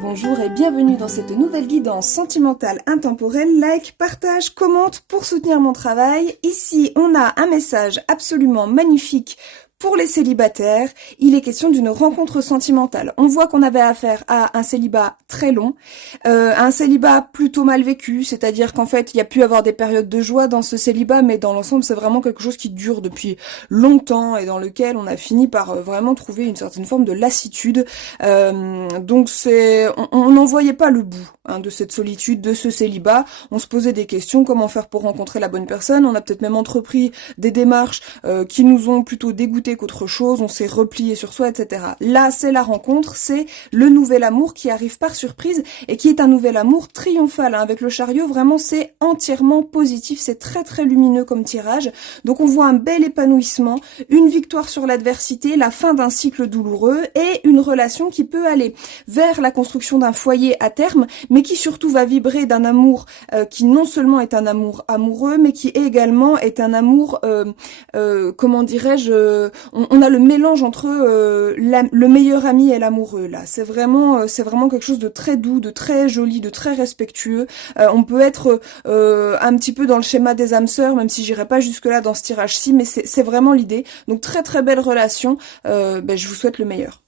Bonjour et bienvenue dans cette nouvelle guidance sentimentale intemporelle. Like, partage, commente pour soutenir mon travail. Ici, on a un message absolument magnifique pour les célibataires. Il est question d'une rencontre sentimentale. On voit qu'on avait affaire à un célibat très long, un célibat plutôt mal vécu, c'est-à-dire qu'en fait, il y a pu avoir des périodes de joie dans ce célibat, mais dans l'ensemble, c'est vraiment quelque chose qui dure depuis longtemps et dans lequel on a fini par vraiment trouver une certaine forme de lassitude. Donc on n'en voyait pas le bout de cette solitude, de ce célibat. On se posait des questions, comment faire pour rencontrer la bonne personne. On a peut-être même entrepris des démarches qui nous ont plutôt dégoûté qu'autre chose, on s'est replié sur soi, etc. Là, c'est la rencontre, c'est le nouvel amour qui arrive par surprise et qui est un nouvel amour triomphal. Avec le chariot, vraiment, c'est entièrement positif, c'est très très lumineux comme tirage. Donc on voit un bel épanouissement, une victoire sur l'adversité, la fin d'un cycle douloureux et une relation qui peut aller vers la construction d'un foyer à terme, mais qui surtout va vibrer d'un amour qui non seulement est un amour amoureux, mais qui également est un amour, comment dirais-je, on a le mélange entre le meilleur ami et l'amoureux là. C'est vraiment quelque chose de très doux, de très joli, de très respectueux. On peut être un petit peu dans le schéma des âmes sœurs, même si j'irai pas jusque là dans ce tirage-ci, mais c'est vraiment l'idée. Donc très très belle relation. Je vous souhaite le meilleur.